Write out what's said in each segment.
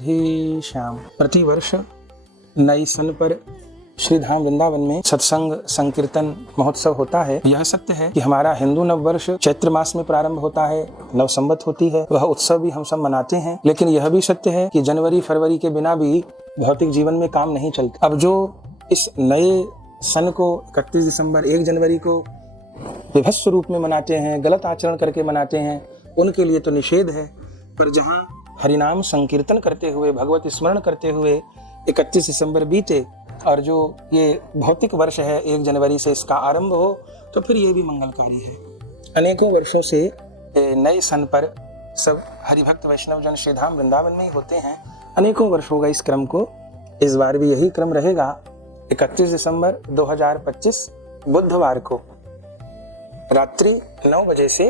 ही श्याम। प्रतिवर्ष नई सन पर श्री धाम वृंदावन में सत्संग संकीर्तन महोत्सव होता है। यह सत्य है कि हमारा हिंदू नव वर्ष चैत्र मास में प्रारंभ होता है, नव संवत होती है, वह उत्सव भी हम सब मनाते हैं। लेकिन यह भी सत्य है कि जनवरी फरवरी के बिना भी भौतिक जीवन में काम नहीं चलता। अब जो इस नए सन को 31 दिसंबर 1 जनवरी को विभत्स रूप में मनाते हैं, गलत आचरण करके मनाते हैं, उनके लिए तो निषेध है। पर जहाँ हरिनाम संकीर्तन करते हुए, भगवत स्मरण करते हुए 31 दिसंबर बीते और जो ये भौतिक वर्ष है 1 जनवरी से इसका आरंभ हो, तो फिर ये भी मंगलकारी है। अनेकों वर्षों से नए सन पर सब हरिभक्त वैष्णव जन श्री धाम वृंदावन में ही होते हैं। अनेकों वर्ष होगा इस क्रम को, इस बार भी यही क्रम रहेगा। 31 दिसंबर 2025 बुधवार को रात्रि 9 बजे से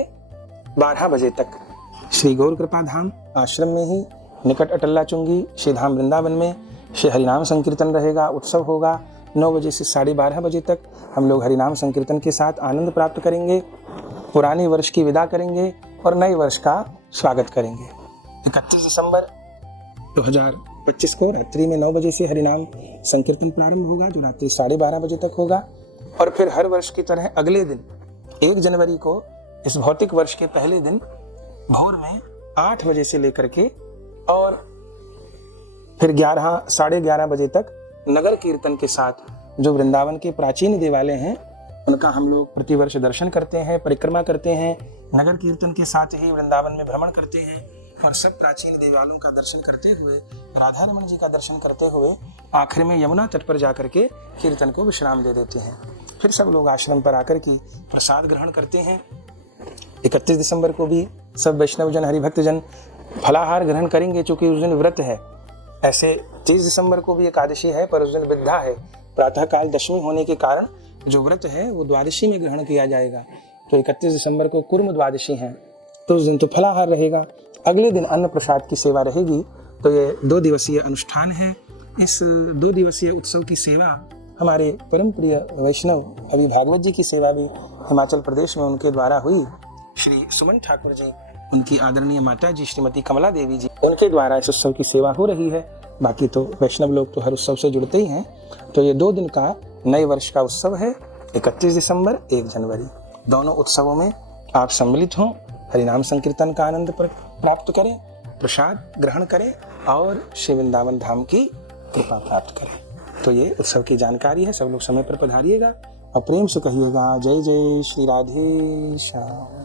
12 बजे तक श्री गौर कृपा धाम आश्रम में ही निकट अटल्ला चुंगी श्री धाम वृंदावन में श्री हरिनाम संकीर्तन रहेगा, उत्सव होगा। 9 बजे से 12:30 बजे तक हम लोग हरिनाम संकीर्तन के साथ आनंद प्राप्त करेंगे, पुराने वर्ष की विदा करेंगे और नए वर्ष का स्वागत करेंगे। 31 दिसंबर 2025 को रात्रि में 9 बजे से हरिनाम संकीर्तन प्रारंभ होगा, जो रात्रि 12:30 बजे तक होगा। और फिर हर वर्ष की तरह अगले दिन 1 जनवरी को इस भौतिक वर्ष के पहले दिन भोर में 8 बजे से लेकर के और फिर 11 साढ़े 11 बजे तक नगर कीर्तन के साथ जो वृंदावन के प्राचीन देवालय हैं उनका हम लोग प्रतिवर्ष दर्शन करते हैं, परिक्रमा करते हैं, नगर कीर्तन के साथ ही वृंदावन में भ्रमण करते हैं और सब प्राचीन देवालयों का दर्शन करते हुए, राधा रमण जी का दर्शन करते हुए आखिर में यमुना तट पर जाकर के कीर्तन को विश्राम दे देते हैं। फिर सब लोग आश्रम पर आकर के प्रसाद ग्रहण करते हैं। 31 दिसंबर को भी सब वैष्णव जन, हरिभक्त जन फलाहार ग्रहण करेंगे, चूंकि उस दिन व्रत है। ऐसे 30 दिसंबर को भी एकादशी है, पर उस दिन विद्या है। प्रातःकाल दशमी होने के कारण जो व्रत है वो द्वादशी में ग्रहण किया जाएगा। तो 31 दिसंबर को कुर्म द्वादशी है, तो उस दिन तो फलाहार रहेगा। अगले दिन अन्न प्रसाद की सेवा रहेगी। तो ये 2 दिवसीय अनुष्ठान है। इस 2 दिवसीय उत्सव की सेवा हमारे परम प्रिय वैष्णव अभी भागवत जी की सेवा भी हिमाचल प्रदेश में उनके द्वारा हुई। श्री सुमन ठाकुर जी, उनकी आदरणीय माता जी श्रीमती कमला देवी जी, उनके द्वारा इस उत्सव की सेवा हो रही है। बाकी तो वैष्णव लोग तो हर उत्सव से जुड़ते ही हैं। तो ये 2 दिन का नए वर्ष का उत्सव है, 31 दिसंबर 1 जनवरी। दोनों उत्सवों में आप सम्मिलित हों, हरिनाम संकीर्तन का आनंद प्राप्त करें, प्रसाद ग्रहण करें और श्री वृंदावन धाम की कृपा प्राप्त करें। तो ये उत्सव की जानकारी है। सब लोग समय पर पधारिएगा और प्रेम से कहिएगा जय जय श्री राधे श्याम।